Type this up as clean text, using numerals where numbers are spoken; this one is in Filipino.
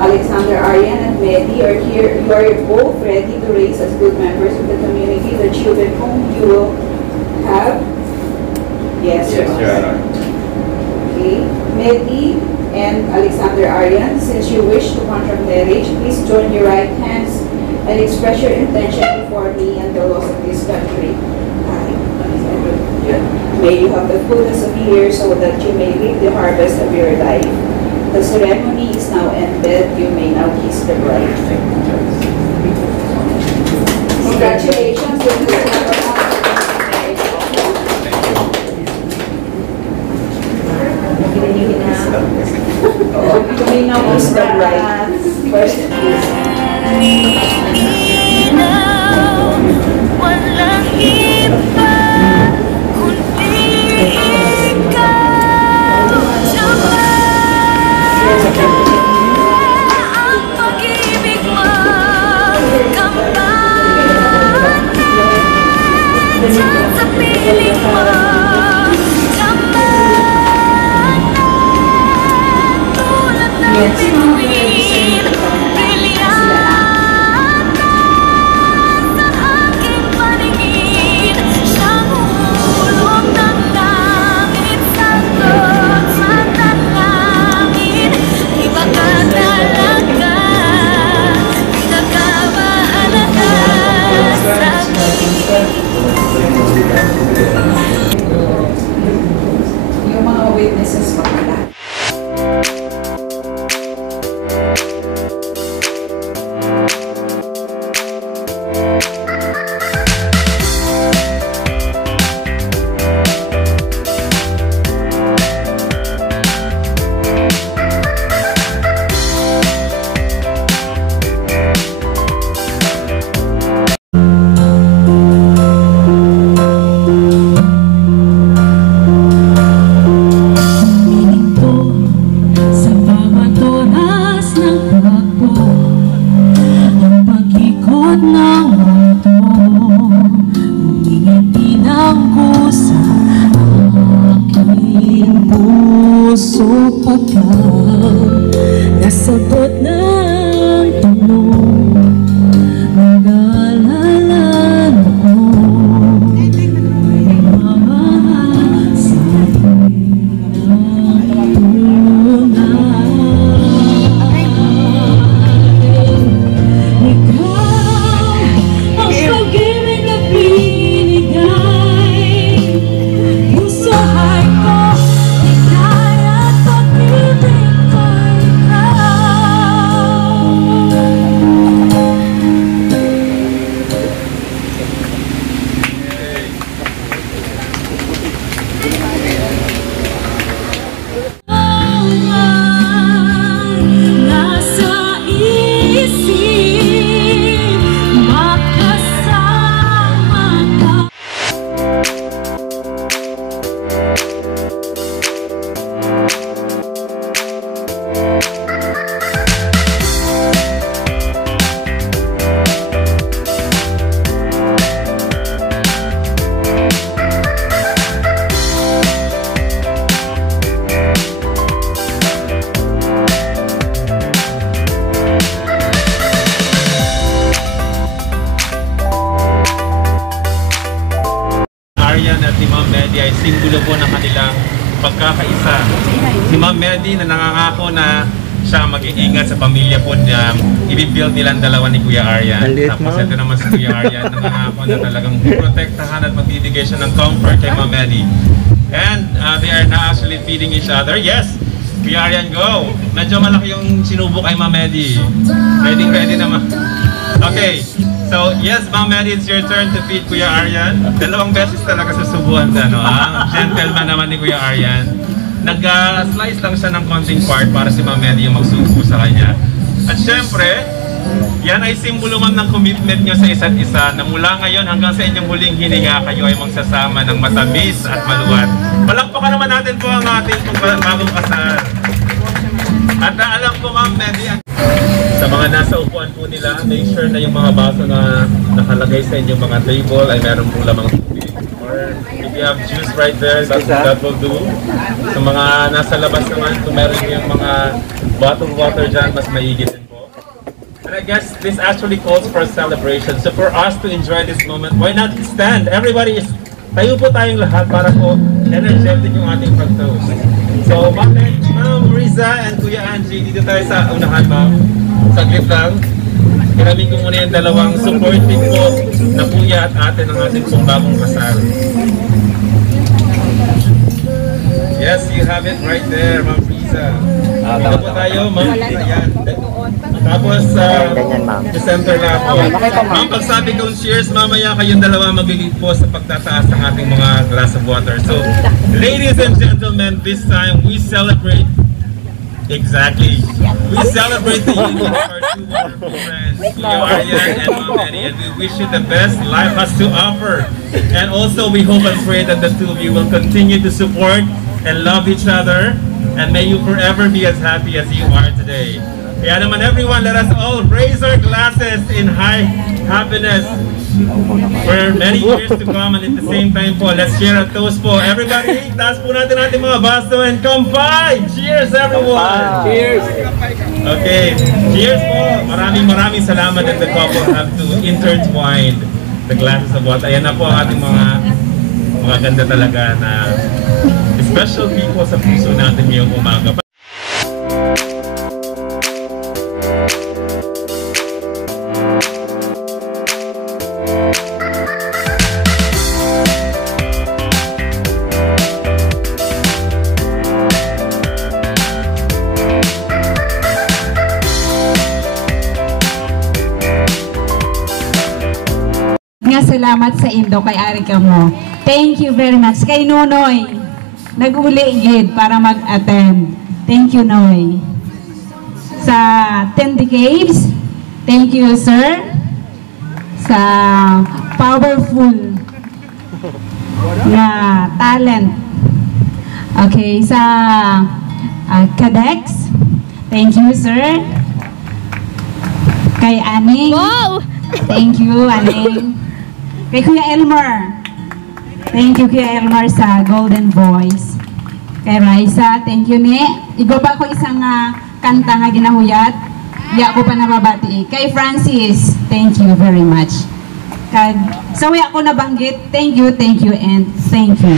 Alexander, Aryan, and Medy are here. You are both ready to raise as good members of the community the children whom you will have? Yes, Your Honor. Okay. Medy and Alexander Aryan, since you wish to contract marriage, please join your right hands and express your intention before me and the laws of this country. May you have the fullness of years so that you may reap the harvest of your life. The ceremony is now ended. You may now kiss the bride. Congratulations. You may now kiss the bride. First, please. Yung mga witnesses pa pala. Nasagot ng tanong, nag-alala noon, may mga sabi ng tunay. Ikaw ang pag-ibig na binigay, puso ay ko. At si Ma'am Medy ay simbolo po ng kanilang pagkakaisa. Si Ma'am Medy na nangangako na siya mag-iingat sa pamilya po niya, i-build nila ang dalawa ni Kuya Aryan. Tapos ito naman si Kuya Aryan, nangangako na talagang protektahan at magbibigay siya ng comfort kay Ma'am Medy. And they are now actually feeding each other. Yes! Kuya Aryan, go! Medyo malaki yung sinubok kay Ma'am Medy. Ready naman. Okay. So, yes, Ma'am Medy, it's your turn to feed Kuya Aryan. Dalawang beses talaga susubuan sa ano, ang gentleman naman ni Kuya Aryan. Nag-slice lang siya ng konting part para si Ma'am Medy yung magsubo sa kanya. At syempre, yan ay simbolo man ng commitment nyo sa isa't isa na mula ngayon hanggang sa inyong huling hininga kayo ay magsasama ng matamis at maluwat. Palakpakan naman natin po ang ating bagong kasal. At alam ko, Ma'am Medy, sa mga nasa upuan po nila, make sure na yung mga baso na nakalagay sa inyong mga table ay meron pong lamang tubig. Or we have juice right there. That will do. Sa mga nasa labas naman, kung meron yung mga bottled water dyan, mas maigi din po. And I guess this actually calls for a celebration. So for us to enjoy this moment, why not stand? Everybody is, tayo po tayong lahat para po energetic yung ating pag-toast. So Ma'am Riza and Kuya Angie, dito tayo sa unahan, ma'am. Saglit lang. Kinamin ko muna yung dalawang supportive po na kuya at ate ng ating pong bagong kasal. Yes, you have it right there, Ma'am Riza. Dito po tayo, ma'am. Ayan. Tapos, the center na po. Ma'am, pag sabi kong cheers, mamaya kayong dalawa mag-lead po sa pagtataas ng ating mga glass of water. So, ladies and gentlemen, this time we celebrate. Exactly. We celebrate the union of our two wonderful friends, Kuya Aryan and Ma'am Medy, and we wish you the best life has to offer. And also, we hope and pray that the two of you will continue to support and love each other, and may you forever be as happy as you are today. Kaya naman everyone, let us all raise our glasses in high happiness for many years to come, and at the same time po, let's share a toast po. Everybody, taas po natin ating mga baso and kampai! Cheers everyone! Cheers! Okay, cheers po! Maraming salamat, and the couple have to intertwine the glasses of water. Ayan na po ang ating mga ganda talaga na special people sa puso natin ngayong umaga. Salamat sa Indo kay Arika mo. Thank you very much. Kay Nonoy, nag-uli gid para mag-attend. Thank you, Noy. Sa 10 Decades, thank you, sir. Sa powerful na talent. Okay, sa Cadex, thank you, sir. Kay Aning, thank you, Aning. Kay Kuya Elmer, thank you Kuya Elmer sa Golden Voice. Kay Raisa, thank you ni. Ibaba ko isang kanta nga ginahuyat. Iya ko pa nababati. Kay Francis, thank you very much. Sa waya ko nabanggit, thank you, and thank you.